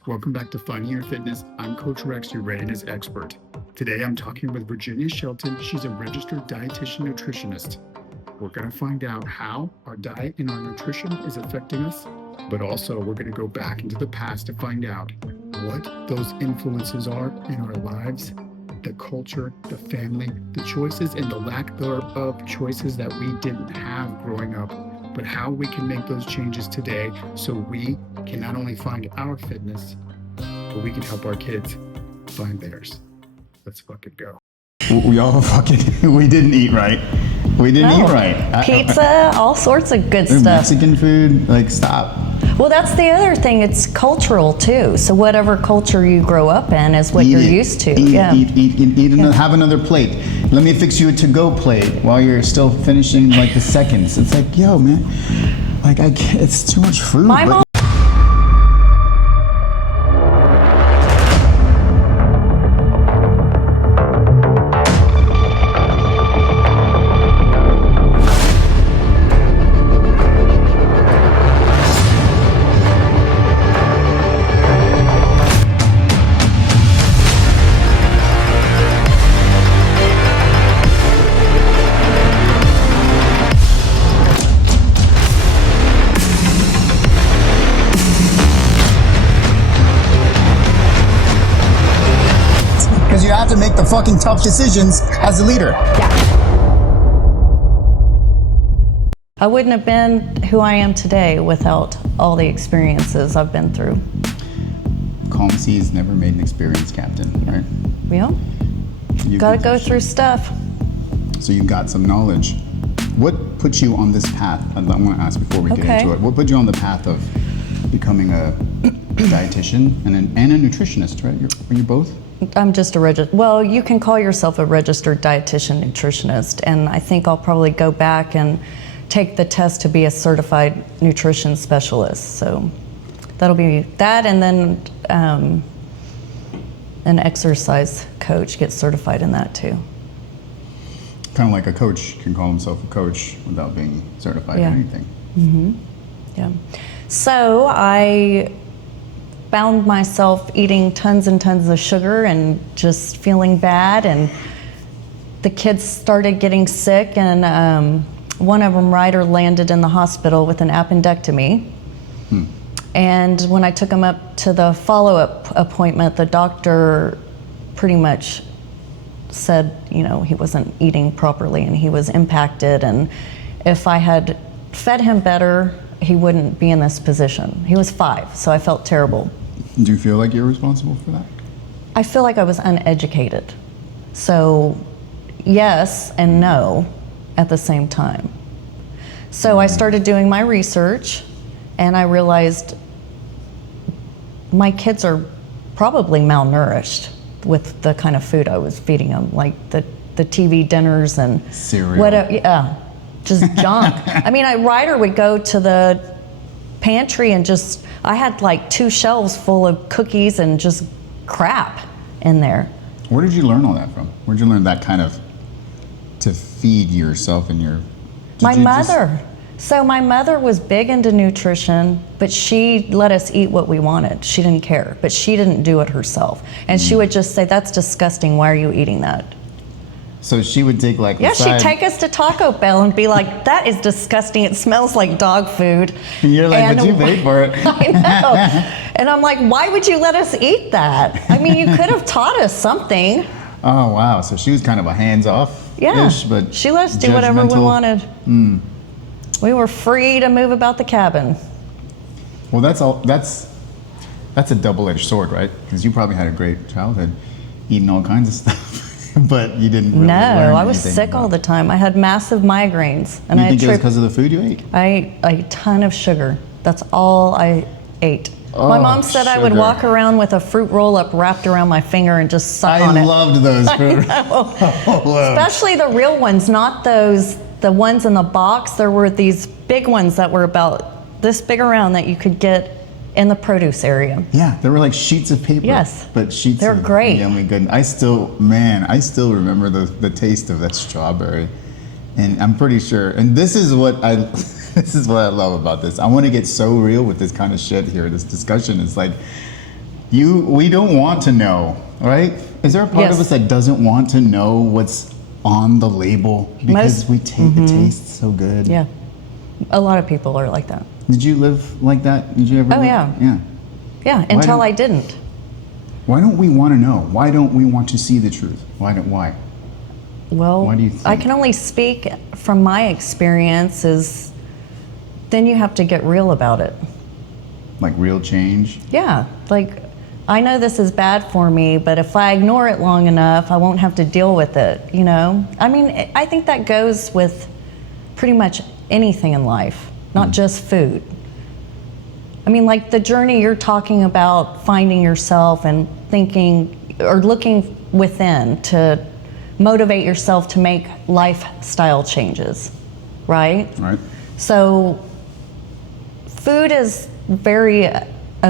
Welcome back to Finding Your Fitness. I'm Coach Rex, your readiness expert. Today I'm talking with Virginia Shelton. She's a registered dietitian nutritionist. We're going to find out how our diet and our nutrition is affecting us, but also we're going to go back into the past to find out what those influences are in our lives, the culture, the family, the choices, and the lack thereof choices that we didn't have growing up, but how we can make those changes today so we can not only find our fitness, but we can help our kids find theirs. Let's fucking go. We all fucking, we didn't eat right. We didn't eat right. Pizza, all sorts of good stuff. Mexican food, like stop. Well, that's the other thing. It's cultural too. So whatever culture you grow up in is what you're used to. Eat, have another plate. Let me fix you a to-go plate while you're still finishing like the seconds. It's like, yo, man, like it's too much food. My mom. Because you have to make the fucking tough decisions as a leader. I wouldn't have been who I am today without all the experiences I've been through. Calm seas never made an experienced captain, right? Yeah. You gotta go through stuff. So you got some knowledge. What put you on this path? I want to ask before we get into it. What put you on the path of becoming a dietitian and a nutritionist, right? Are you both? I'm just well, you can call yourself a registered dietitian nutritionist, and I think I'll probably go back and take the test to be a certified nutrition specialist. So that'll be that, and then an exercise coach, get certified in that too. Kind of like a coach can call himself a coach without being certified in anything. Mm-hmm. Yeah. So I found myself eating tons and tons of sugar and just feeling bad, and the kids started getting sick, and one of them, Ryder, landed in the hospital with an appendectomy. And when I took him up to the follow-up appointment, the doctor pretty much said, you know, he wasn't eating properly and he was impacted, and if I had fed him better, he wouldn't be in this position. He was 5, so I felt terrible. Do you feel like you're responsible for that? I feel like I was uneducated. So yes and no at the same time. So I started doing my research, and I realized my kids are probably malnourished with the kind of food I was feeding them, like the TV dinners and cereal. Whatever, yeah, just junk. I mean, Ryder would go to the pantry and just, I had like 2 shelves full of cookies and just crap in there. Where did you learn all that from? Where did you learn that kind of to feed yourself and your... My mother. So my mother was big into nutrition, but she let us eat what we wanted. She didn't care, but she didn't do it herself. And she would just say, that's disgusting, why are you eating that? So she would take like... Yeah, she'd take us to Taco Bell and be like, that is disgusting, it smells like dog food. And you're like, but you paid for it. I know. And I'm like, why would you let us eat that? I mean, you could have taught us something. Oh, wow. So she was kind of a hands-off-ish, Yeah, but she let us do whatever we wanted. We were free to move about the cabin. Well, that's a double-edged sword, right? Because you probably had a great childhood eating all kinds of stuff, but you didn't really learn I was sick all the time. I had massive migraines. And you think it was because of the food you ate? I ate a ton of sugar. That's all I ate. Oh, my mom said I would walk around with a fruit roll-up wrapped around my finger and just suck on it. I loved those fruit. Especially the real ones, not the ones in the box. There were these big ones that were about this big around that you could get in the produce area. Yeah, they were like sheets of paper. Yes. But sheets They're of great. yummy good. I still remember the taste of that strawberry. And I'm pretty sure, and this is what I love about this. I want to get so real with this kind of shit here. This discussion is like, We don't want to know, right? Is there a part of us that doesn't want to know what's on the label because it tastes so good? Yeah. A lot of people are like that. Did you live like that? Did you ever? Yeah. Yeah, until I didn't. Why don't we want to know? Why don't we want to see the truth? Why? Well, why do you think? I can only speak from my experiences. Then you have to get real about it. Like real change? Yeah. Like, I know this is bad for me, but if I ignore it long enough, I won't have to deal with it, you know? I mean, I think that goes with pretty much anything in life, not just food. I mean, like the journey you're talking about, finding yourself and thinking or looking within to motivate yourself to make lifestyle changes, right? Right. So food is a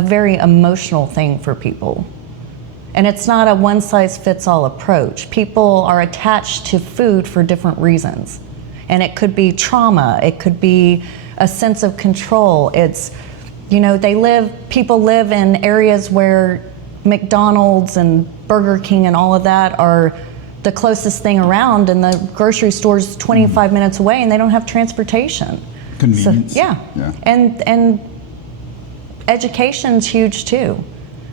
very emotional thing for people. And it's not a one-size-fits-all approach. People are attached to food for different reasons. And it could be trauma, it could be a sense of control. It's, you know, people live in areas where McDonald's and Burger King and all of that are the closest thing around, and the grocery store's 25 minutes away and they don't have transportation. Convenience. So, yeah. And education's huge too.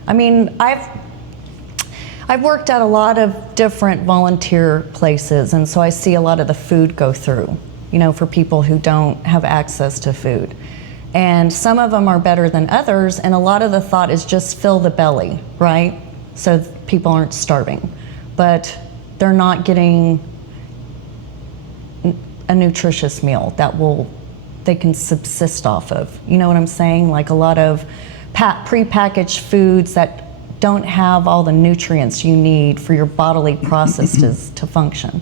I mean, I've worked at a lot of different volunteer places, and so I see a lot of the food go through, you know, for people who don't have access to food. And some of them are better than others, and a lot of the thought is just fill the belly, right? So people aren't starving. But they're not getting a nutritious meal that they can subsist off of. You know what I'm saying? Like a lot of prepackaged foods that don't have all the nutrients you need for your bodily processes to function.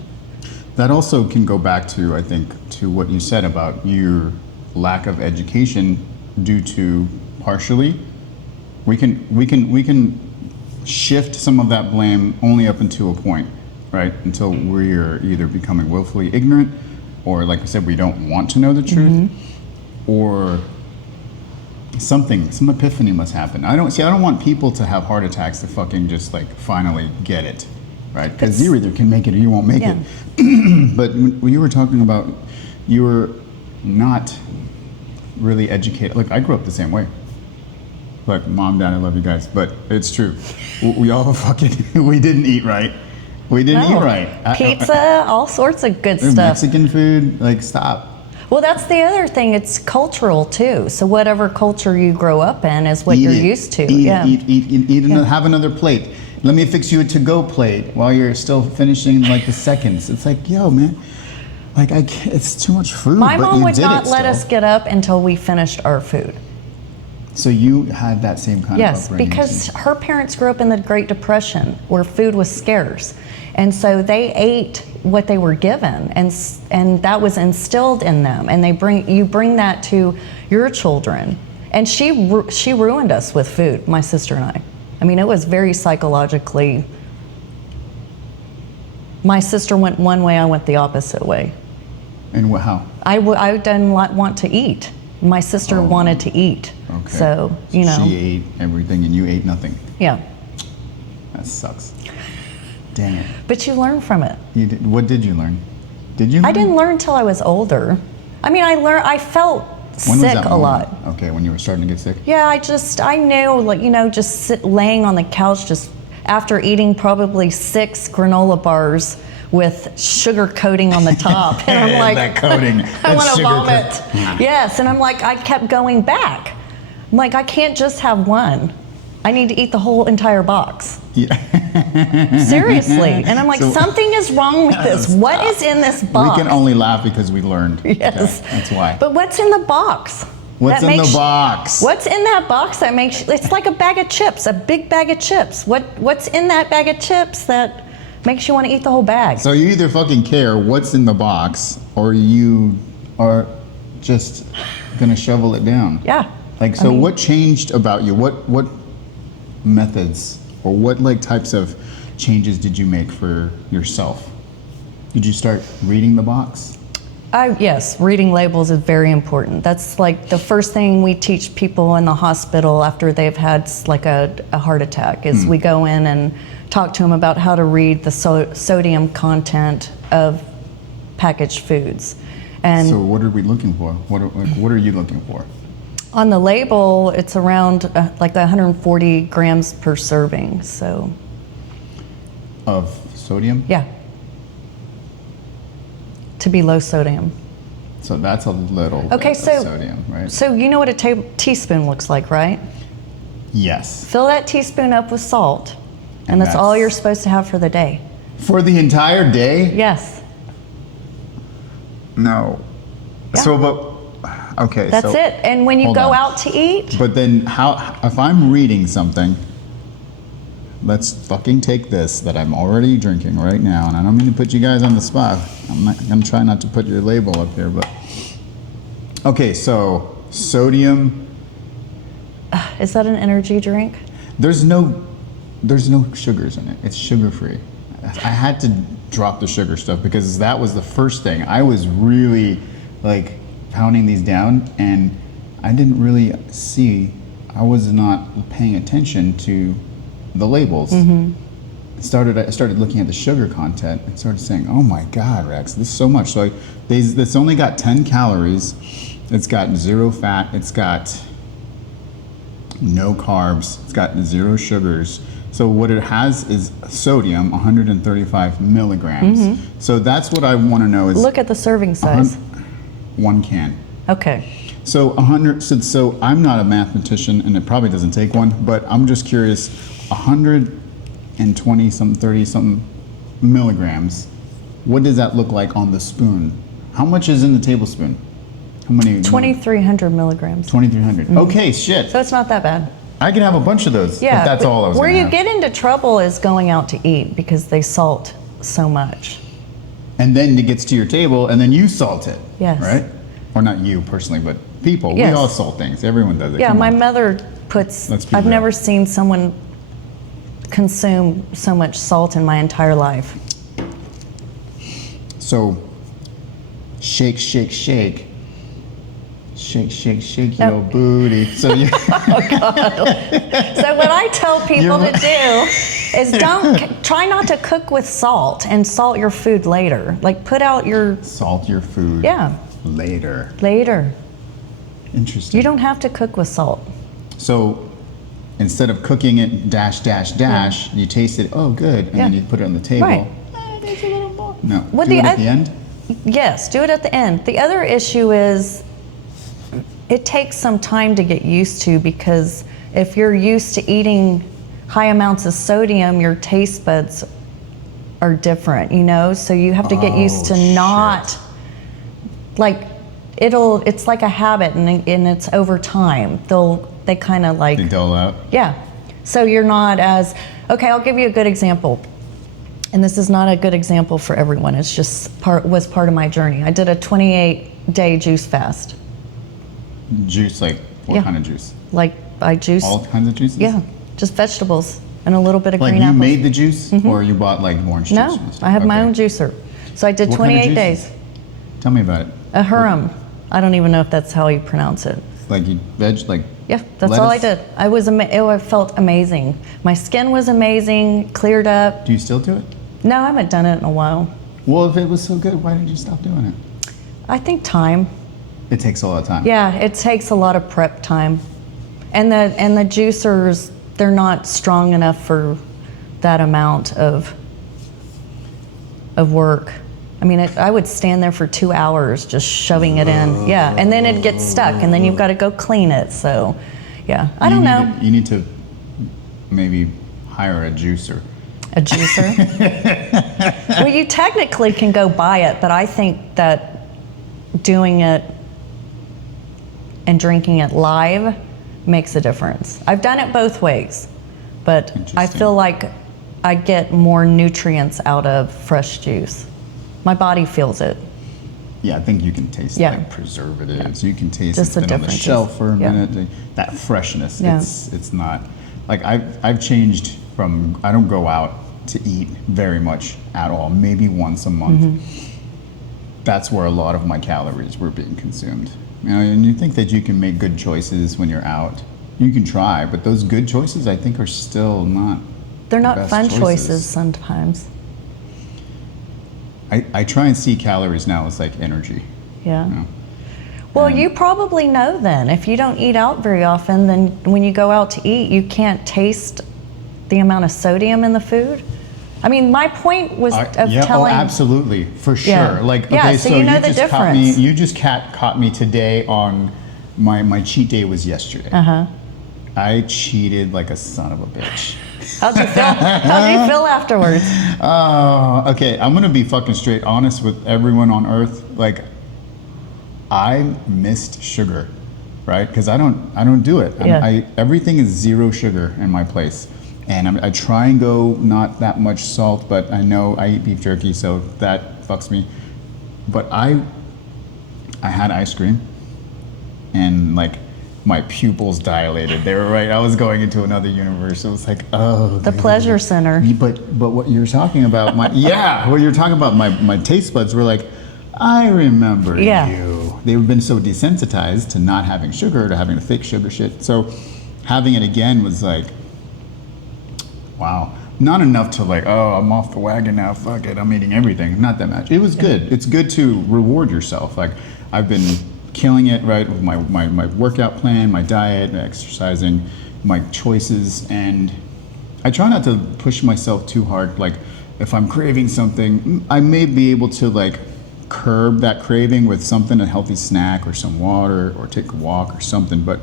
That also can go back to, I think, to what you said about your lack of education due to partially. We can shift some of that blame only up until a point, right? Until we're either becoming willfully ignorant, or like I said, we don't want to know the truth, or some epiphany must happen. I don't want people to have heart attacks to fucking just like finally get it, right? Because you either can make it or you won't make it. But when you were talking about, you were not really educated. Like, I grew up the same way. Like, Mom, Dad, I love you guys, but it's true. We all fucking, we didn't eat right. We didn't eat right. Pizza, all sorts of good stuff. Mexican food, like, stop. Well, that's the other thing. It's cultural too. So whatever culture you grow up in is what you're used to. Eat, have another plate. Let me fix you a to-go plate while you're still finishing like the seconds. It's like, yo, man, like it's too much food. My mom would not let us get up until we finished our food. So you had that same kind of upbringing? Yes, because her parents grew up in the Great Depression where food was scarce. And so they ate what they were given, and that was instilled in them. And you bring that to your children. And she ruined us with food, my sister and I. I mean, it was very psychologically. My sister went one way, I went the opposite way. And how? I didn't want to eat. My sister wanted to eat. Okay. So, you know. She ate everything and you ate nothing. Yeah. That sucks. Dang it. But you learn from it. What did you learn? Did you learn? I didn't learn until I was older. I mean, I felt sick a lot. Okay, when you were starting to get sick? Yeah, I knew, like, you know, just laying on the couch just after eating probably 6 granola bars with sugar coating on the top. And I'm like, that coating. I want to vomit. Yes, and I'm like, I kept going back. I'm like, I can't just have one. I need to eat the whole entire box. Yeah. Seriously. And I'm like, something is wrong with this. What is in this box? We can only laugh because we learned. Yes. Okay? That's why. But what's in the box? What's in the box? What's in that box that makes, it's like a bag of chips, a big bag of chips. What's in that bag of chips that makes you want to eat the whole bag? So you either fucking care what's in the box, or you are just gonna shovel it down. Yeah. Like, so what changed about you? What methods or what like types of changes did you make for yourself? Did you start reading the box? Yes, reading labels is very important. That's like the first thing we teach people in the hospital after they've had like a heart attack is we go in and talk to them about how to read the sodium content of packaged foods. And So what are we looking for? What are you looking for? on the label, it's around like 140 grams per serving. So Of sodium? yeah, to be low sodium. So that's a little Okay, bit so of sodium, right? So you know what a teaspoon looks like, right? Yes. Fill that teaspoon up with salt, and that's all you're supposed to have for the day. For the entire day? Yes. No. Yeah. So, but, okay. That's so, it. And when you hold go on. out to eat, But then if I'm reading something, let's fucking take this that I'm already drinking right now, and I don't mean to put you guys on the spot. I'm trying not to put your label up here, but. Okay, so sodium, is that an energy drink? there's no sugars in it. It's sugar-free. I had to drop the sugar stuff because that was the first thing. I was really like pounding these down, and I didn't really see, I was not paying attention to the labels. I started looking at the sugar content and started saying, oh my God, Rex, this is so much. So this only got 10 calories. It's got 0 fat. It's got no carbs. It's got 0 sugars. So what it has is sodium, 135 milligrams. So that's what I want to know is Look at the serving size. 1 can. Okay. So 100. So I'm not a mathematician, and it probably doesn't take one. But I'm just curious. 120 something, 30 something milligrams. What does that look like on the spoon? How much is in the tablespoon? How many? 2,300 milligrams. 2,300. Okay, shit. So it's not that bad. I could have a bunch of those. Yeah. If that's but all I was Where gonna you have. get into trouble is going out to eat because they salt so much. And then it gets to your table, and then you salt it. Yes. Right? Or not you personally, but people. Yes. We all salt things. Everyone does it. Yeah, Come my on. mother puts, Let's be I've real. never seen someone consume so much salt in my entire life. So, shake, shake, shake. Shake, shake, shake No. your booty. So you. So what I tell people to do is try not to cook with salt and salt your food later. Like put out your, Salt your food. yeah, Later. later. Interesting. You don't have to cook with salt. So instead of cooking it dash, dash, dash, you taste it, oh good, and then Yeah. you put it on the table. Right. There's a little more. No, What do the it at oth- the end? Yes, do it at the end. The other issue is it takes some time to get used to because if you're used to eating high amounts of sodium, your taste buds are different, you know? So you have to get used to Oh, not, shit. like, it's like a habit and it's over time. They kind of like, They dull out. yeah. So you're not as, okay, I'll give you a good example. And this is not a good example for everyone. It's just was part of my journey. I did a 28-day juice fast. Juice, like what Yeah. kind of juice? Like I juice, All kinds of juices? yeah, just vegetables and a little bit of Like green you apples. made the juice, or you bought like orange juice? No, and stuff? I have my Okay. own juicer. So I did What kind of 28 juices? days. Tell me about it. A Hurum. I don't even know if that's how you pronounce it. Like you like. Yeah, that's all I lettuce? did. I felt amazing. My skin was amazing, cleared up. Do you still do it? No, I haven't done it in a while. Well, if it was so good, why did you stop doing it? I think time. It takes a lot of time. Yeah, it takes a lot of prep time. And the juicers, they're not strong enough for that amount of work. I mean, I would stand there for 2 hours just shoving it in. Yeah, and then it gets stuck, and then you've got to go clean it. So, yeah, I don't know. You need to maybe hire a juicer. A juicer? Well, you technically can go buy it, but I think that doing it and drinking it live makes a difference. I've done it both ways, but I Interesting. feel like I get more nutrients out of fresh juice. My body feels it. Yeah, I think you can taste Yeah. like preservatives. You can taste Just it's the been on the differences. shelf for a Yeah. minute. That freshness. Yeah. It's not like I've changed from I don't go out to eat very much at all. Maybe once a month. that's where a lot of my calories were being consumed. You know, and you think that you can make good choices when you're out. You can try, but those good choices, I think, are still not. They're not best fun choices. choices sometimes. I try and see calories now as like energy. Yeah. You know? Well, you probably know then. If you don't eat out very often, then when you go out to eat, you can't taste the amount of sodium in the food. I mean, my point was of telling. Oh, absolutely, for sure. Yeah. Like, Yeah, okay, so you know the just caught me. difference. You just caught me today on my cheat day was yesterday. I cheated like a son of a bitch. How'd you feel? How'd you feel afterwards? Okay, I'm gonna be fucking straight honest with everyone on earth. Like, I missed sugar, right? Because I don't do it. Yeah. Everything is 0 sugar in my place. And I try and go not that much salt, but I know I eat beef jerky, so that fucks me. But I had ice cream, and like my pupils dilated. They were right. I was going into another universe. It was like, oh. The pleasure center. But what you're talking about, what you're talking about, my taste buds were like, I remember you. They've been so desensitized to not having sugar, to having the fake sugar shit. So having it again was like, wow. Not enough to like, oh, I'm off the wagon now, fuck it, I'm eating everything. Not that much. It was good. It's good to reward yourself. Like, I've been killing it, right, with my workout plan, my diet, my exercising, my choices, and I try not to push myself too hard. Like, if I'm craving something, I may be able to like curb that craving with something, a healthy snack or some water or take a walk or something, but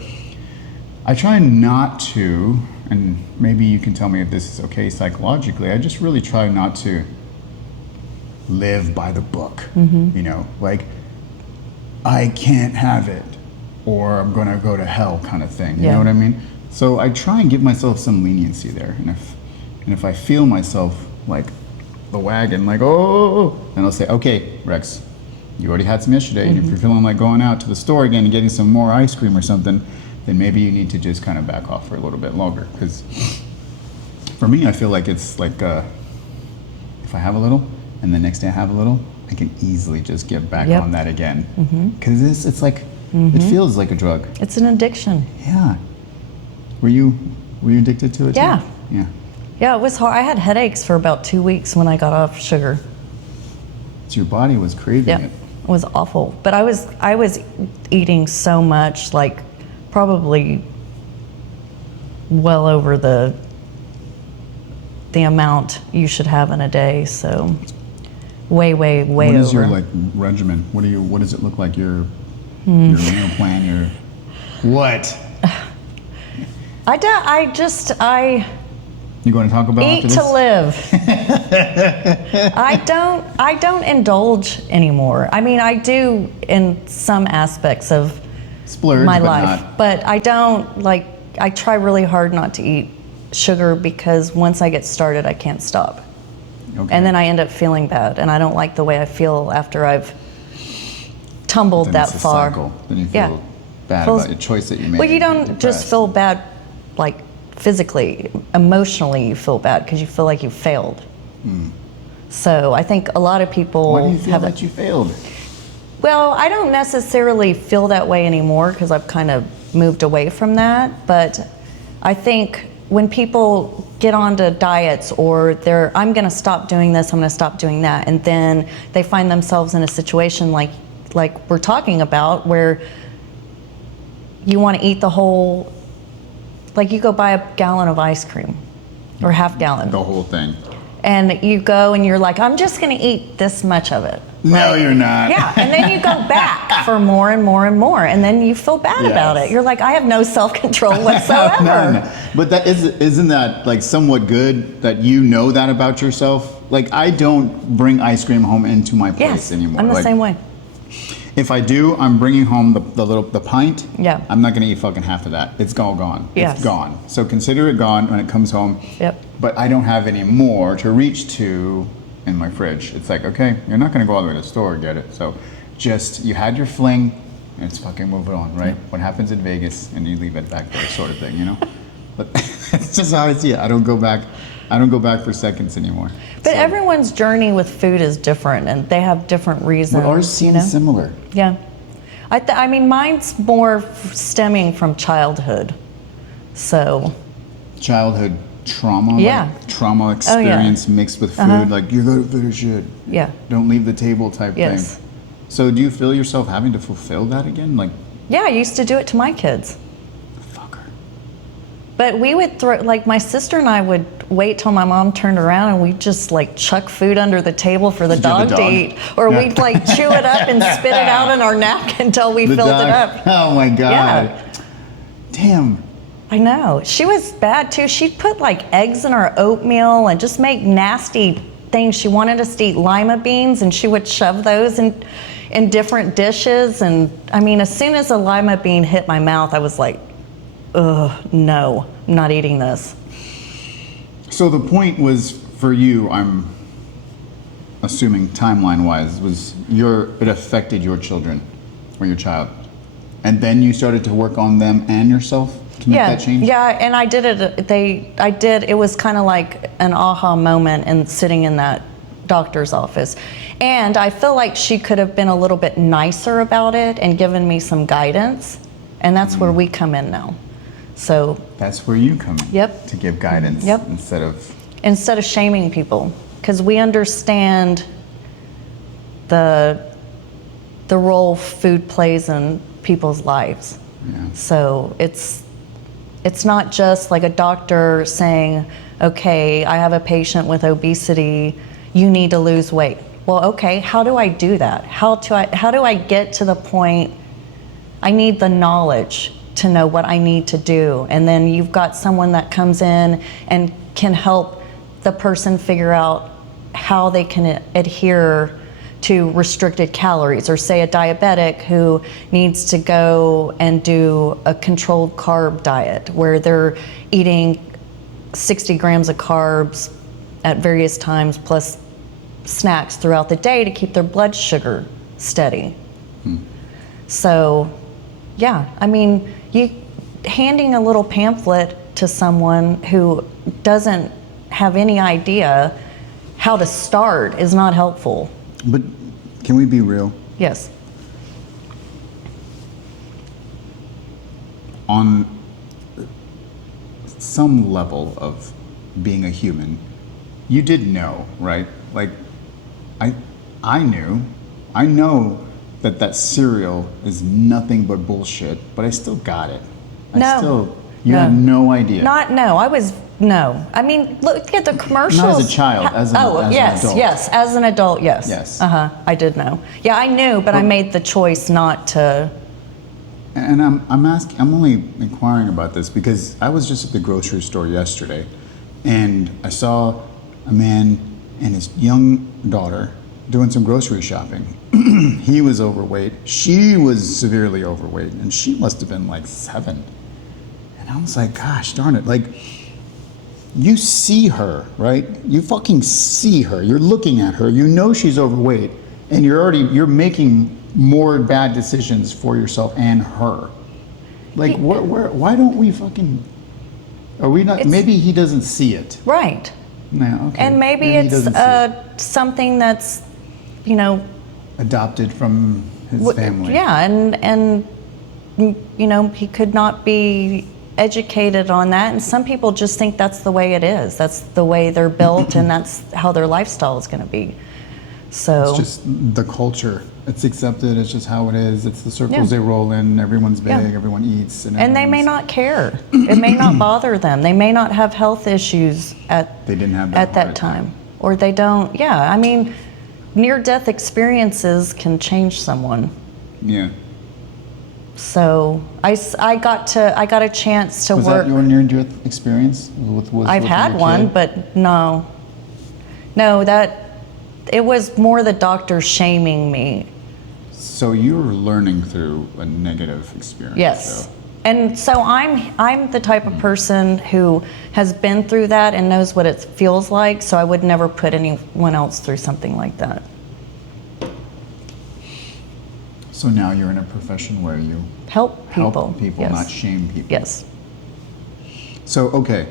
I try not to, and maybe you can tell me if this is okay psychologically, I just really try not to live by the book, you know, like I can't have it or I'm gonna go to hell kind of thing, you know what I mean? So I try and give myself some leniency there, and if I feel myself like the wagon, like, oh, then I'll say, okay, Rex, you already had some yesterday, and if you're feeling like going out to the store again and getting some more ice cream or something, then maybe you need to just kind of back off for a little bit longer. Because for me, I feel like it's like if I have a little and the next day I have a little, I can easily just get back on that again. Because it's like, it feels like a drug. It's an addiction. Yeah. Were you addicted to it? Yeah. Too? Yeah. Yeah, it was hard. I had headaches for about 2 weeks when I got off sugar. So your body was craving it. It was awful. But I was eating so much, like probably well over the amount you should have in a day. So way over. What is your like regimen? What does it look like? Your meal plan? What? You going to talk about eat after this? to live. I don't indulge anymore. I mean, I do in some aspects of Splurge, my but life, not. but I don't like. I try really hard not to eat sugar because once I get started, I can't stop, and then I end up feeling bad, and I don't like the way I feel after I've tumbled Then that it's a far. cycle. Then you feel bad Feels- about your choice that you made. Well, you don't Depressed. just feel bad, like physically, emotionally you feel bad because you feel like you failed. So I think a lot of people Why do you feel have that you failed? Well, I don't necessarily feel that way anymore because I've kind of moved away from that. But I think when people get onto diets or I'm going to stop doing this, I'm going to stop doing that, and then they find themselves in a situation like we're talking about where you want to eat the whole, like you go buy a gallon of ice cream or half gallon. The whole thing. And you go and you're like, I'm just going to eat this much of it. No, you're not. Yeah, and then you go back for more and more and more, and then you feel bad about it. You're like, I have no self-control whatsoever. No. But isn't that like somewhat good that you know that about yourself? Like, I don't bring ice cream home into my place anymore. I'm the like, same way. If I do, I'm bringing home the pint. Yeah. I'm not gonna eat fucking half of that. It's all gone. Yes. It's gone. So consider it gone when it comes home. Yep. But I don't have any more to reach to in my fridge. It's like, okay, you're not gonna go all the way to the store and get it. So just, you had your fling, and it's fucking move it on, right? What happens in Vegas and you leave it back there sort of thing, you know? But it's just how I see it. I don't go back for seconds anymore. But So- everyone's journey with food is different, and they have different reasons. But ours seems similar. Yeah. I mean, mine's more stemming from childhood. So, Childhood trauma, Yeah. like trauma Oh, yeah. experience mixed with food, like you gotta finish it. yeah. Don't leave the table type Yes. thing. So do you feel yourself having to fulfill that again? Like, Yeah, I used to do it to my kids. fucker. But we would throw, like, my sister and I would wait till my mom turned around and we'd just, like, chuck food under the table for the Did you have dog a to dog? eat. Or Yeah. we'd, like, chew it up and spit it out in our napkin until we The filled dog. it up. Oh my God. Yeah. Damn. I know. She was bad, too. She'd put, like, eggs in our oatmeal and just make nasty things. She wanted us to eat lima beans, and she would shove those in different dishes. And, I mean, as soon as a lima bean hit my mouth, I was like, ugh, no, I'm not eating this. So the point was for you, I'm assuming timeline-wise, was it affected your children or your child, and then you started to work on them and yourself to make that change. Yeah, and I did it. It was kind of like an aha moment and sitting in that doctor's office. And I feel like she could have been a little bit nicer about it and given me some guidance. And that's where we come in now. So That's where you come in. Yep. To give guidance. Yep. Instead of shaming people, because we understand the role food plays in people's lives. yeah. So it's not just like a doctor saying, okay, I have a patient with obesity, you need to lose weight. Well, okay, how do I do that? How do I get to the point? I need the knowledge to know what I need to do. And then you've got someone that comes in and can help the person figure out how they can adhere to restricted calories, or say a diabetic who needs to go and do a controlled carb diet where they're eating 60 grams of carbs at various times plus snacks throughout the day to keep their blood sugar steady. So, yeah, I mean, handing a little pamphlet to someone who doesn't have any idea how to start is not helpful. But can we be real? Yes. On some level of being a human, you did know, right? Like, I know that cereal is nothing but bullshit, but I still got it. You had no idea. No. I mean, look at the commercials. Not as a child, as an adult. Yes, as an adult, yes. Yes. I did know. Yeah, I knew, but I made the choice not to. And I'm only inquiring about this because I was just at the grocery store yesterday, and I saw a man and his young daughter doing some grocery shopping. He was overweight. She was severely overweight, and she must have been like 7. And I was like, gosh darn it, like, you see her, right? You fucking see her. You're looking at her. You know she's overweight, and you're making more bad decisions for yourself and her. Like, why don't we fucking? Are we not? Maybe he doesn't see it. Right. No. Okay. And maybe he it's doesn't see it. something that's, adopted from his family. Yeah, and he could not be educated on that, and some people just think that's the way it is. That's the way they're built, and that's how their lifestyle is going to be. So it's just the culture. It's accepted. It's just how it is. It's the circles they roll in. Everyone's big. Yeah. Everyone eats. And they may not care. It may not bother them. They may not have health issues They didn't have at that time. Or they don't. Yeah, I mean, near-death experiences can change someone. Yeah. So I got a chance to Was work. that your near-death experience? I've had one, but no, it was more the doctor shaming me. So you were learning through a negative experience. Yes. though. And so I'm the type of person who has been through that and knows what it feels like, so I would never put anyone else through something like that. So now you're in a profession where you Help people. Yes. not shame people. Yes. So, okay.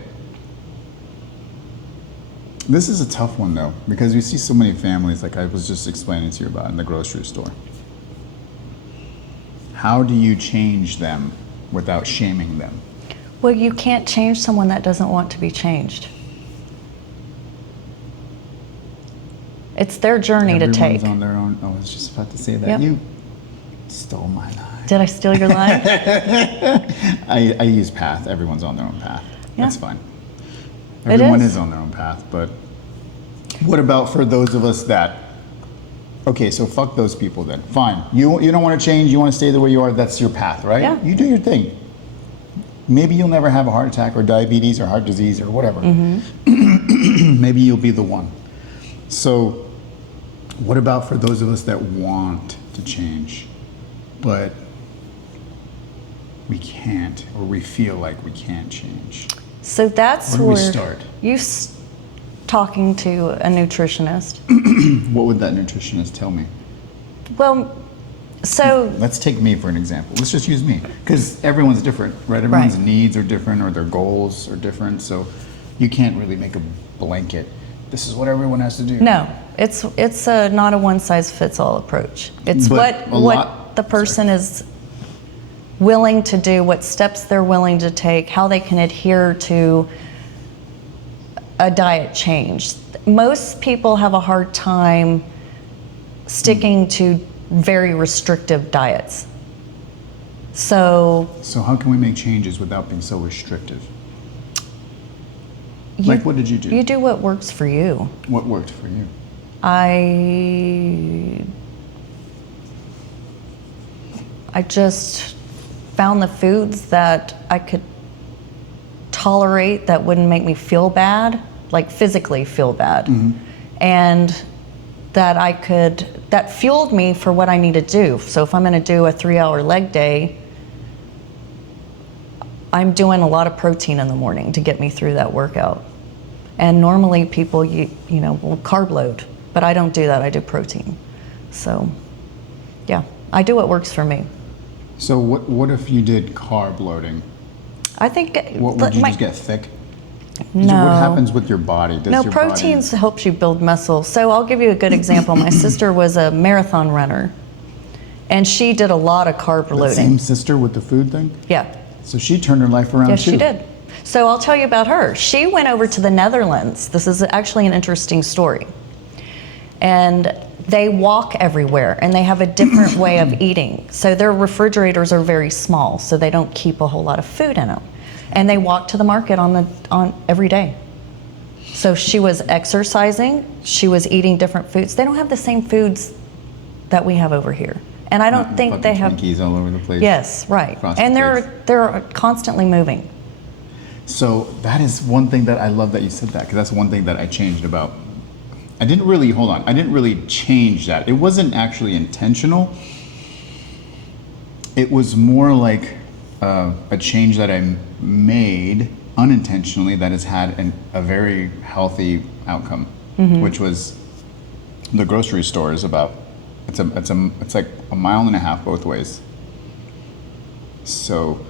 This is a tough one though, because we see so many families, like I was just explaining to you about in the grocery store. How do you change them without shaming them? Well, you can't change someone that doesn't want to be changed. It's their journey to take. Everyone's on their own. I was just about to say that. Yep. You stole my line. Did I steal your line? I use path. Everyone's on their own path. Yeah. That's fine. Everyone is. is on their own path, but what about for those of us that, okay, so fuck those people then. Fine. You don't want to change, you want to stay the way you are, that's your path, right? Yeah. You do your thing. Maybe you'll never have a heart attack or diabetes or heart disease or whatever. Maybe you'll be the one. So what about for those of us that want to change, but we can't, or we feel like we can't change? So that's Where do we where start? Talking to a nutritionist. What would that nutritionist tell me? Well, so Let's take me for an example. Let's just use me, because everyone's different, right? Everyone's Right. needs are different, or their goals are different. So you can't really make a blanket. This is what everyone has to do. no, it's not a one size fits all approach. It's But a what lot- the person is willing to do, what steps they're willing to take, how they can adhere to a diet change. Most people have a hard time sticking to very restrictive diets. So So how can we make changes without being so restrictive? Like, what did you do? You do what works for you. What worked for you? I just found the foods that I could tolerate that wouldn't make me feel bad, like physically feel bad. And that fueled me for what I need to do. So if I'm gonna do a 3-hour leg day, I'm doing a lot of protein in the morning to get me through that workout. And normally people, you know, will carb load, but I don't do that, I do protein. So yeah, I do what works for me. So what if you did carb loading? I think What would you just get thick? No. What happens with your body? Does No, your proteins helps you build muscle. So I'll give you a good example. My sister was a marathon runner, and she did a lot of carb body, loading. same sister with the food thing? Yeah, So she turned her life around yes, too. she did. So I'll tell you about her. She went over to the Netherlands. This is actually an interesting story. And they walk everywhere, and they have a different way of eating. So their refrigerators are very small, so they don't keep a whole lot of food in them. And they walk to the market on every day. So she was exercising, she was eating different foods. They don't have the same foods that we have over here. And I don't think they have. Twinkies all over the place. Yes, right. Frosted And Flakes. they're constantly moving. So that is one thing that I love that you said that, because that's one thing that I changed about. I didn't really change that. It wasn't actually intentional. It was more like a change that I made unintentionally that has had a very healthy outcome, which was the grocery store is about, it's like a mile and a half both ways. So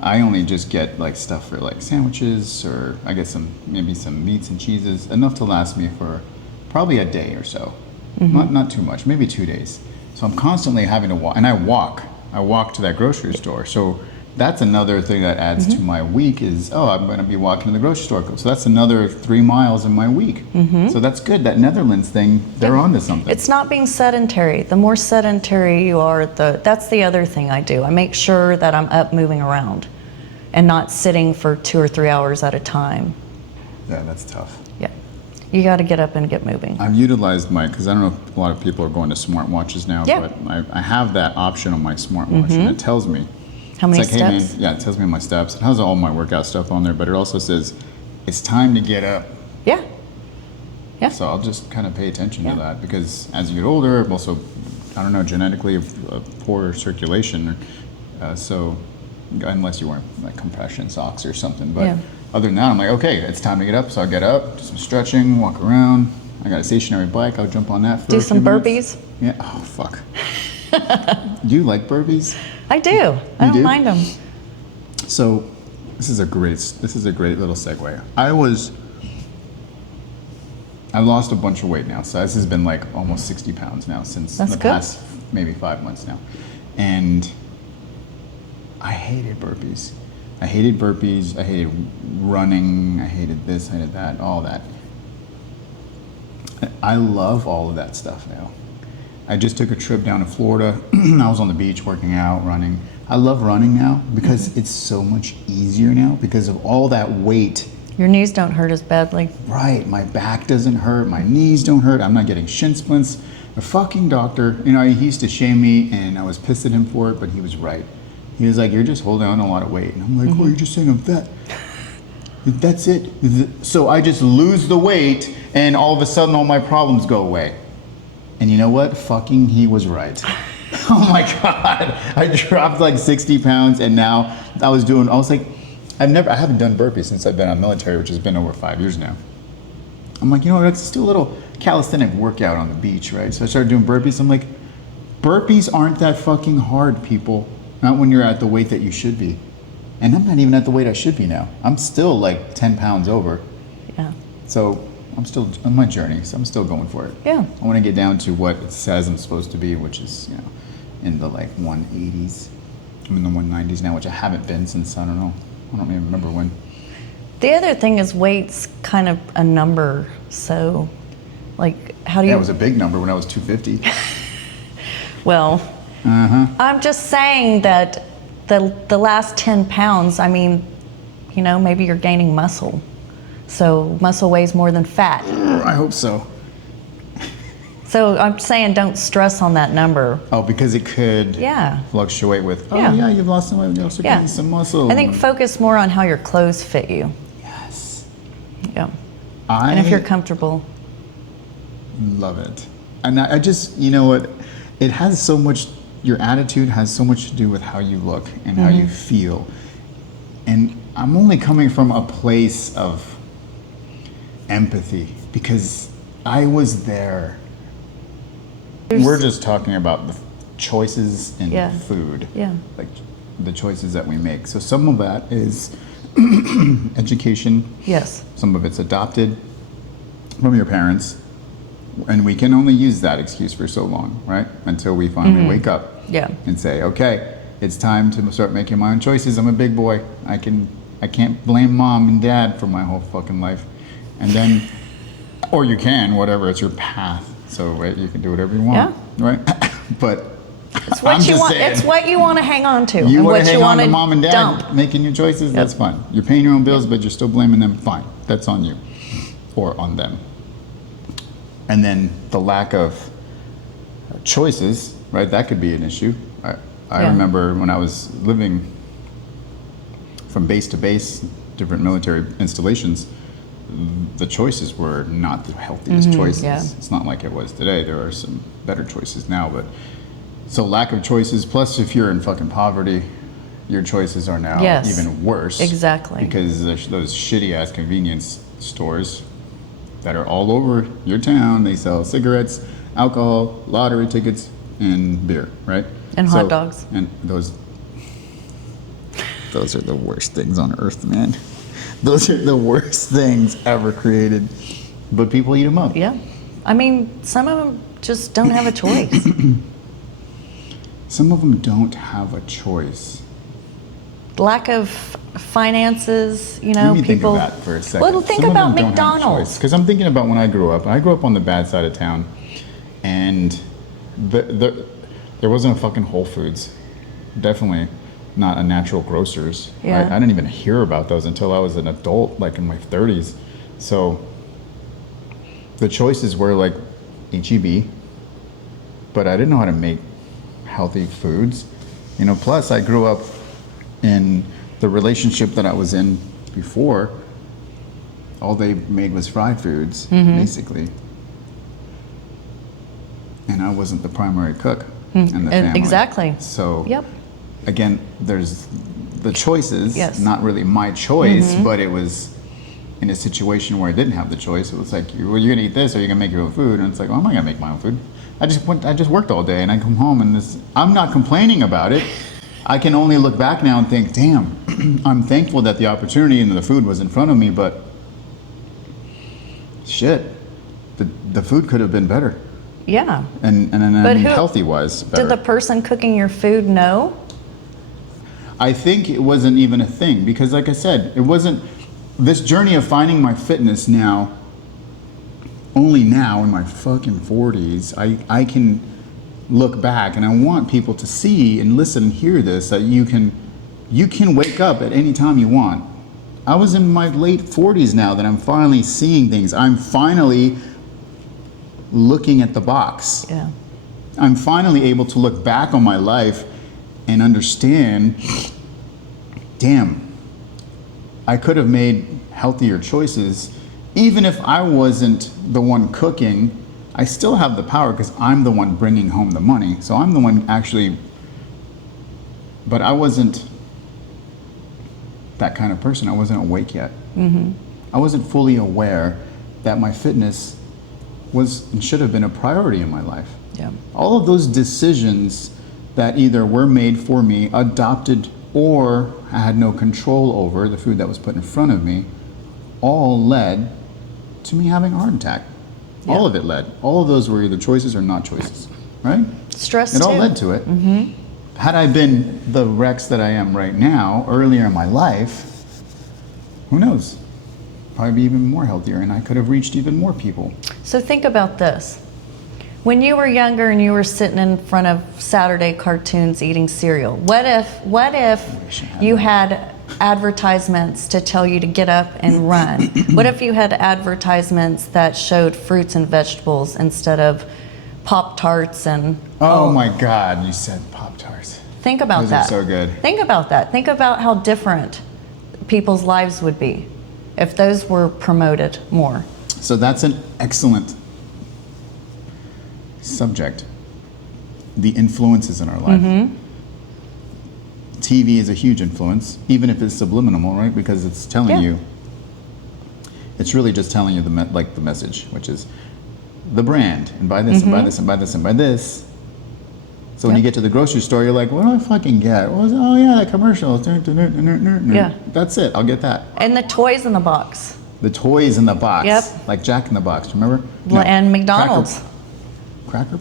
I only just get like stuff for like sandwiches, or I get maybe some meats and cheeses, enough to last me for probably a day or so. Not too much, maybe 2 days. So I'm constantly having to walk, and I walk to that grocery store. So that's another thing that adds to my week is, I'm going to be walking to the grocery store. So that's another 3 miles in my week. So that's good. That Netherlands thing, they're onto something. It's not being sedentary. The more sedentary you are, that's the other thing I do. I make sure that I'm up moving around and not sitting for 2 or 3 hours at a time. Yeah, that's tough. Yeah. You got to get up and get moving. I've utilized because I don't know if a lot of people are going to smartwatches now, Yeah. but I have that option on my smartwatch, and it tells me. How many It's like, hey steps? man, yeah, it tells me my steps. It has all my workout stuff on there, but it also says it's time to get up. Yeah. Yeah. So I'll just kind of pay attention Yeah. to that, because as you get older, also, I don't know, genetically of poor circulation. So unless you wear like compression socks or something, but Yeah. other than that, I'm like, okay, it's time to get up. So I'll get up, do some stretching, walk around. I got a stationary bike. I'll jump on that for Do a some few minutes. burpees. Yeah. Oh fuck. Do you like burpees? I do. I don't do? mind them. So this is a great little segue. I was I lost a bunch of weight now. So this has been like almost 60 pounds now since That's the good. past maybe 5 months now. And I hated burpees. I hated running. I hated this, I hated that, all that. I love all of that stuff now. I just took a trip down to Florida. I was on the beach working out, running. I love running now because it's so much easier now because of all that weight. Your knees don't hurt as badly. Right, my back doesn't hurt, my knees don't hurt, I'm not getting shin splints. The fucking doctor, you know, he used to shame me and I was pissed at him for it, but he was right. He was like, you're just holding on to a lot of weight. And I'm like, oh, you're just saying I'm fat. That's it. So I just lose the weight and all of a sudden all my problems go away. And you know what? Fucking he was right. Oh my God. I dropped like 60 pounds and now I was like, I haven't done burpees since I've been on military, which has been over 5 years now. I'm like, you know what, let's do a little calisthenic workout on the beach, right? So I started doing burpees. I'm like, burpees aren't that fucking hard, people. Not when you're at the weight that you should be. And I'm not even at the weight I should be now. I'm still like 10 pounds over. Yeah. So I'm still on my journey, so I'm still going for it. Yeah. I want to get down to what it says I'm supposed to be, which is, you know, in the like 180s. I'm in the 190s now, which I haven't been since, I don't even remember when. The other thing is weight's kind of a number. So, like, how do you... Yeah, it was a big number when I was 250. Well, I'm just saying that the last 10 pounds, I mean, you know, maybe you're gaining muscle. So muscle weighs more than fat. I hope so. So I'm saying don't stress on that number. Oh, because it could fluctuate with, you've lost some weight, you also gained some muscle. I think focus more on how your clothes fit you. Yes. Yeah. And if you're comfortable. Love it. And I just, you know what, it has so much, your attitude has so much to do with how you look and how you feel. And I'm only coming from a place of empathy because I was there. We're just talking about the choices in food, like the choices that we make. So some of that is education. Yes. Some of it's adopted from your parents. And we can only use that excuse for so long, right? Until we finally wake up and say, okay, it's time to start making my own choices. I'm a big boy. I can't blame mom and dad for my whole fucking life. And then, or you can, whatever, it's your path. So right, you can do whatever you want, right? But it's what you want. It's what you want to hang on to. You and want what to hang on to mom and dad dump. making your choices. That's fine. You're paying your own bills, but you're still blaming them. Fine, that's on you, or on them. And then the lack of choices, right? That could be an issue. I remember when I was living from base to base, different military installations, the choices were not the healthiest choices. Yeah. It's not like it was today. There are some better choices now, but so lack of choices. Plus, if you're in fucking poverty, your choices are now even worse. Exactly. Because those shitty ass convenience stores that are all over your town, they sell cigarettes, alcohol, lottery tickets, and beer, right? And hot dogs. And those are the worst things on earth, man. Those are the worst things ever created, but people eat them up. Yeah. I mean, some of them just don't have a choice. Some of them don't have a choice. Lack of finances, you know, Let me people. think of that for a second. Well, think about McDonald's. Because I'm thinking about when I grew up. I grew up on the bad side of town, and there wasn't a fucking Whole Foods. Definitely not a natural grocers. Yeah. I didn't even hear about those until I was an adult, like in my 30s. So the choices were like HEB, but I didn't know how to make healthy foods. You know, plus I grew up in the relationship that I was in before. All they made was fried foods, basically. And I wasn't the primary cook in the family. Exactly. So again, there's the choices, not really my choice, but it was in a situation where I didn't have the choice. It was like, well, you're gonna eat this or you're gonna make your own food. And it's like, well, I'm not gonna make my own food. I just worked all day and I come home and I'm not complaining about it. I can only look back now and think, damn, I'm thankful that the opportunity and the food was in front of me, but shit, the food could have been better. Yeah. And But healthy wise better. Did the person cooking your food know? I think it wasn't even a thing because, like I said, it wasn't this journey of finding my fitness now. Only now in my fucking 40s, I can look back, and I want people to see and listen and hear this, that you can wake up at any time you want. I was in my late 40s now that I'm finally seeing things. I'm finally looking at the box. Yeah. I'm finally able to look back on my life and understand, damn, I could have made healthier choices. Even if I wasn't the one cooking, I still have the power because I'm the one bringing home the money. So I'm the one actually, but I wasn't that kind of person. I wasn't awake yet. I wasn't fully aware that my fitness was and should have been a priority in my life. Yeah. All of those decisions that either were made for me, adopted, or I had no control over, the food that was put in front of me, all led to me having a heart attack. Yeah. All of it led. All of those were either choices or not choices, right? Stress It too. all led to it. Had I been the Rex that I am right now, earlier in my life, who knows? Probably be even more healthier, and I could have reached even more people. So think about this. When you were younger and you were sitting in front of Saturday cartoons eating cereal, what if you had advertisements to tell you to get up and run? What if you had advertisements that showed fruits and vegetables instead of Pop-Tarts and... Oh my God, you said Pop-Tarts. Think about Those that. are so good. Think about that. Think about how different people's lives would be if those were promoted more. So that's an excellent subject. The influences in our life. TV is a huge influence, even if it's subliminal, right? Because it's telling you. It's really just telling you the message, which is the brand, and buy this, and buy this, and buy this, and buy this. So when you get to the grocery store, you're like, what do I fucking get? Oh yeah, that commercial. Yeah. That's it. I'll get that. And the toys in the box. The toys in the box. Yep. Like Jack in the Box. Remember? And McDonald's. Cracker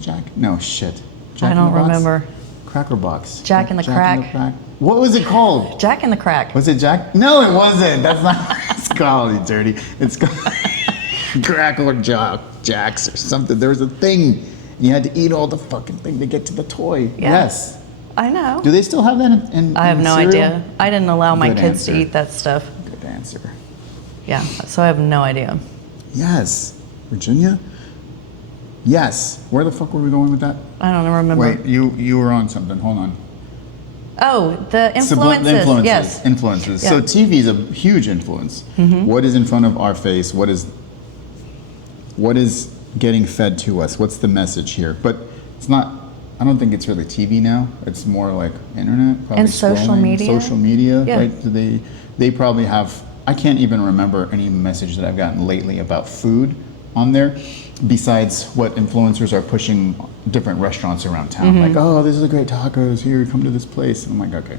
Jack? No, shit. I don't remember. Cracker Box. Jack in the Crack. What was it called? Jack in the Crack. Was it Jack? No, it wasn't. That's not. It's called, you dirty. It's called Cracker Jacks or something. There was a thing. You had to eat all the fucking thing to get to the toy. Yeah. Yes. I know. Do they still have that in I have no cereal? idea. I didn't allow my Good kids to answer. eat that stuff. Good answer. Yeah, so I have no idea. Yes. Virginia? Yes. Where the fuck were we going with that? I don't remember. Wait, you were on something. Hold on. Oh, the influences. The influences. Yes. Influences. Yeah. So TV is a huge influence. What is in front of our face? What is getting fed to us? What's the message here? But it's not. I don't think it's really TV now. It's more like internet, probably And social scrolling, media. Social media, Yeah. right? They probably have. I can't even remember any message that I've gotten lately about food on there, besides what influencers are pushing different restaurants around town. Like, oh, this is a great tacos here. Come to this place. And I'm like, okay.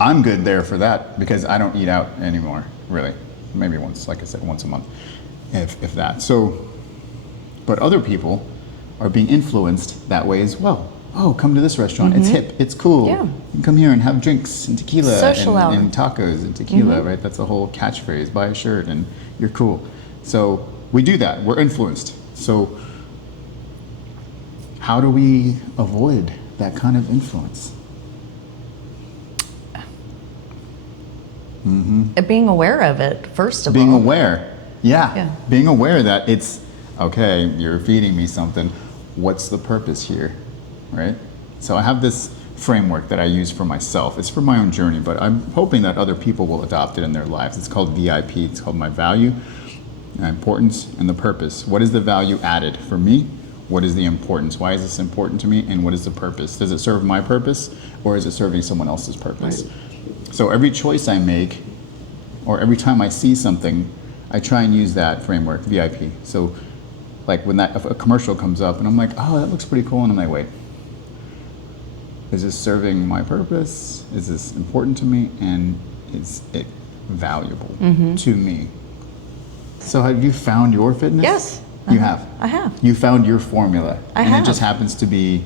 I'm good there for that because I don't eat out anymore. Really, maybe once, like I said, once a month, if that. So, but other people are being influenced that way as well. Oh, come to this restaurant. It's hip. It's cool. Yeah. You can come here and have drinks and tequila Social hour. and tacos and tequila, right? That's the whole catchphrase. Buy a shirt and you're cool. So we do that. We're influenced. So how do we avoid that kind of influence? Being aware of it, first of Being all. aware. Yeah. Yeah. Being aware that it's, okay, you're feeding me something. What's the purpose here? Right? So I have this framework that I use for myself. It's for my own journey, but I'm hoping that other people will adopt it in their lives. It's called VIP. It's called my value, importance, and the purpose. What is the value added for me? What is the importance? Why is this important to me? And what is the purpose? Does it serve my purpose or is it serving someone else's purpose? Right. So every choice I make or every time I see something, I try and use that framework, VIP. So like when if a commercial comes up and I'm like, oh, that looks pretty cool. And I'm like, wait, is this serving my purpose? Is this important to me? And is it valuable to me? So have you found your fitness? Yes. You have? I have. You found your formula. I and have. it just happens to be...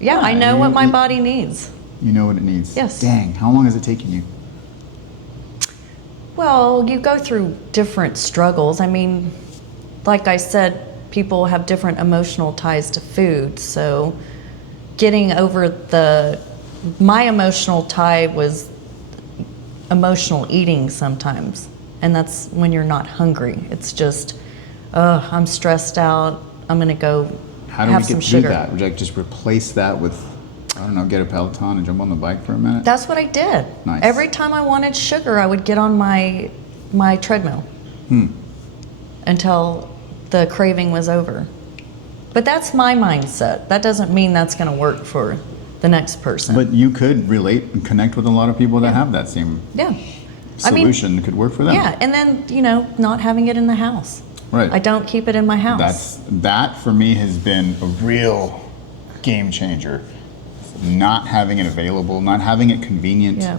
Yeah, I know what my body needs. You know what it needs? Yes. Dang, how long has it taken you? Well, you go through different struggles. I mean, like I said, people have different emotional ties to food. So getting over my emotional tie was emotional eating sometimes. And that's when you're not hungry. It's just, I'm stressed out. I'm going to go How do have we some get through sugar. that? Would you like just replace that with, I don't know, get a Peloton and jump on the bike for a minute? That's what I did. Nice. Every time I wanted sugar, I would get on my treadmill until the craving was over. But that's my mindset. That doesn't mean that's going to work for the next person. But you could relate and connect with a lot of people that have that same solution that could work for them. Yeah, and then, not having it in the house. Right. I don't keep it in my house. That for me has been a real game changer. Not having it available, not having it convenient. Yeah.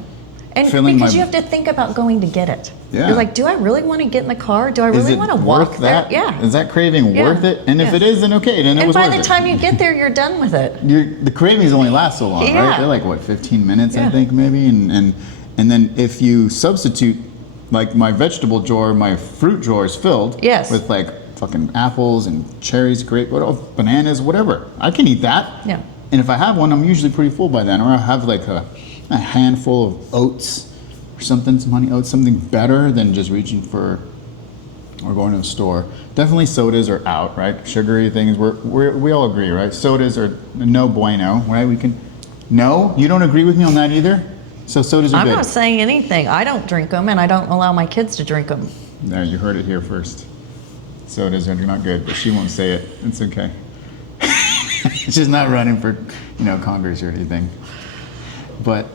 And Filling because my- you have to think about going to get it. Yeah. You're like, do I really want to get in the car? Do I really want to walk worth there? that? Yeah. Is that craving Yeah. worth it? And if Yeah. it is, then okay, then it And was by worth the it. time you get there, you're done with it. The cravings only last so long, right? Yeah. They're like what, 15 minutes, I Yeah. think maybe, and then if you substitute, like my vegetable drawer, my fruit drawer is filled Yes. with like fucking apples and cherries, grape, bananas, whatever. I can eat that. Yeah. And if I have one, I'm usually pretty full by then, or I have like a handful of oats or something, some honey oats, something better than just reaching for or going to a store. Definitely sodas are out, right? Sugary things, we all agree, right? Sodas are no bueno, right? No? You don't agree with me on that either? So sodas are I'm good. not saying anything. I don't drink them, and I don't allow my kids to drink them. There, you heard it here first. Sodas are not good, but she won't say it. It's okay. She's not running for, Congress or anything. But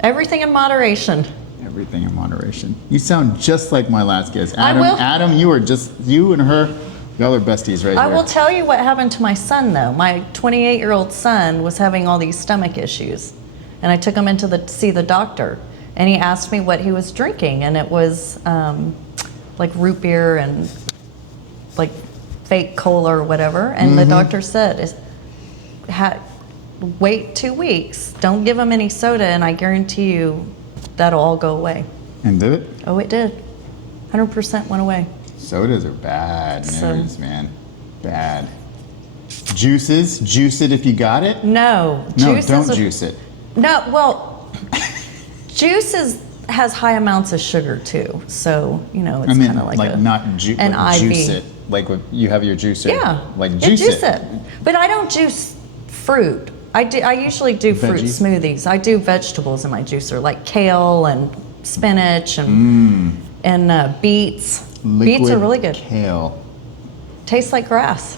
Everything in moderation. everything in moderation. You sound just like my last guest. I Adam, will- Adam, you and her, y'all are besties right I here. will tell you what happened to my son, though. My 28-year-old son was having all these stomach issues, and I took him see the doctor, and he asked me what he was drinking, and it was like root beer and like fake cola or whatever, and the doctor said, wait 2 weeks, don't give him any soda, and I guarantee you that'll all go away. And did it? Oh, it did. 100% went away. Sodas are bad So- news, man. Bad. Juices, juice it if you got it. No, No, juice don't is juice it. No, well, juice has high amounts of sugar too, so it's I mean, kind of like not an like IV. juice it, like what you have your juicer. Yeah, Like yeah, juice it. But I don't juice fruit. I usually do fruit Veggies? smoothies. I do vegetables in my juicer, like kale and spinach and beets. Beets are really good. Kale. Tastes like grass.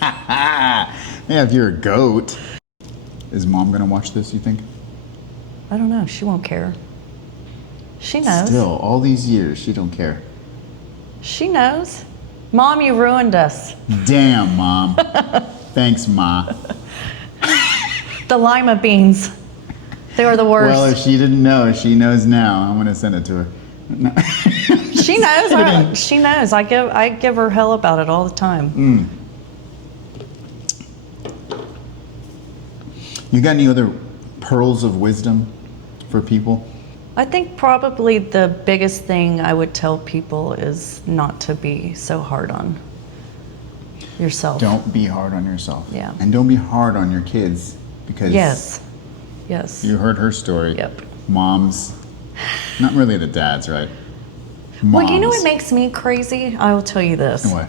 Yeah, if you're a goat. Is mom gonna watch this, you think? I don't know. She won't care. She knows. Still, all these years, she don't care. She knows. Mom, you ruined us. Damn, mom. Thanks, ma. The lima beans. They were the worst. Well, if she didn't know, she knows now. I'm gonna send it to her. No. She knows. She knows. I give her hell about it all the time. You got any other pearls of wisdom for people? I think probably the biggest thing I would tell people is not to be so hard on yourself. Don't be hard on yourself. Yeah. And don't be hard on your kids because Yes. you heard her story. Yep. Moms, not really the dads, right? Moms. Well, you know what makes me crazy? I will tell you this. What?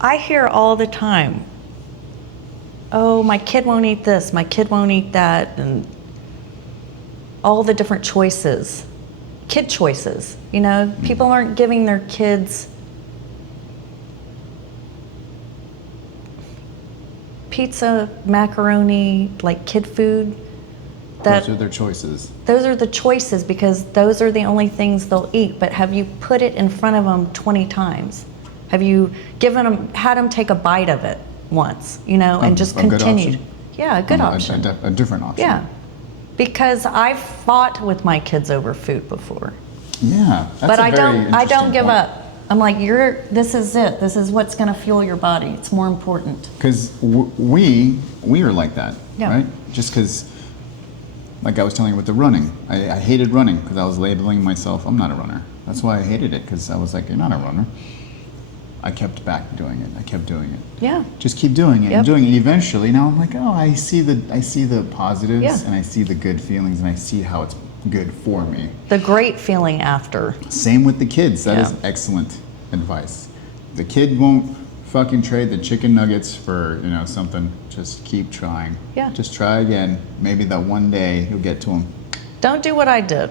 I hear all the time, oh, my kid won't eat this, my kid won't eat that, and all the different choices, kid choices. People aren't giving their kids pizza, macaroni, like kid food. Those are their choices. Those are the choices because those are the only things they'll eat. But have you put it in front of them 20 times? Have you had them take a bite of it once, and just a good continued? option? Yeah, a good option. A different option. Yeah, because I've fought with my kids over food before, Yeah. That's but a I very don't. I don't interesting give point. up. I'm like, this is it. This is what's going to fuel your body. It's more important. Because we are like that, Yeah. right? Just because, like I was telling you with the running, I hated running because I was labeling myself, I'm not a runner. That's why I hated it, because I was like, you're not a runner. I kept back doing it. I kept doing it. Yeah. Just keep doing it Yep. and doing it. Eventually, now I'm like, oh, I see the positives, Yeah. and I see the good feelings, and I see how it's good for me. The great feeling after. Same with the kids. That Yeah. is excellent advice. The kid won't fucking trade the chicken nuggets for, something. Just keep trying. Yeah. Just try again. Maybe that one day you'll get to them. Don't do what I did.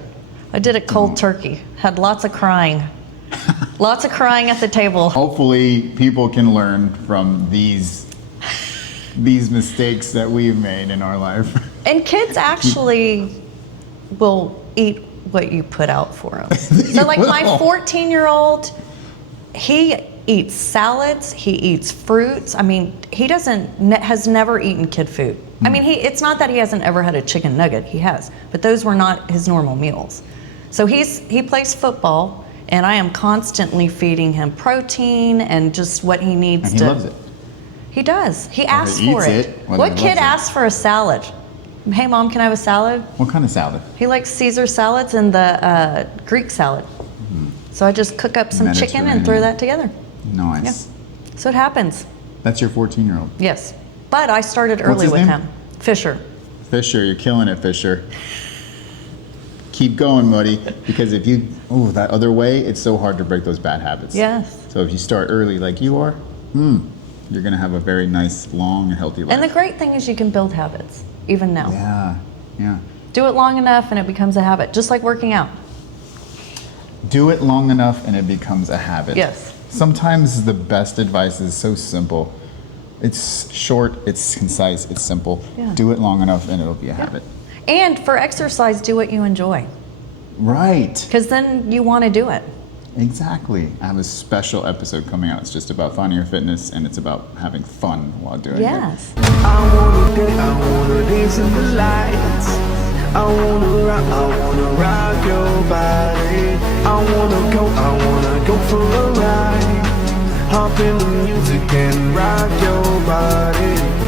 I did it cold turkey. Had lots of crying. Lots of crying at the table. Hopefully people can learn from these mistakes that we've made in our life. And kids actually will eat what you put out for them. So like my 14-year-old, he eats salads, he eats fruits. I mean, he has never eaten kid food. I mean, it's not that he hasn't ever had a chicken nugget, he has, but those were not his normal meals. So he plays football, and I am constantly feeding him protein and just what he needs And he loves it. He does. He asks he for eats it. it, whether What he kid loves it. asks for a salad? Hey, Mom, can I have a salad? What kind of salad? He likes Caesar salads and the Greek salad. So I just cook up some chicken and throw that together. Nice. So it happens. That's your 14-year-old. Yes. But I started early his with name? him. Fisher. Fisher, you're killing it, Fisher. Keep going, buddy, because if you, that other way, it's so hard to break those bad habits. Yes. So if you start early like you are, you're going to have a very nice, long, and healthy life. And the great thing is you can build habits, even now. Yeah. Do it long enough and it becomes a habit, just like working out. Do it long enough and it becomes a habit. Yes. Sometimes the best advice is so simple. It's short, it's concise, it's simple. Yeah. Do it long enough and it'll be a habit. And for exercise, do what you enjoy, Right. because then you want to do it. Exactly. I have a special episode coming out. It's just about finding your fitness, and it's about having fun while doing Yes. I wanna dance in the lights. I wanna rock your body. I wanna go for a ride. Hop in the music and rock your body.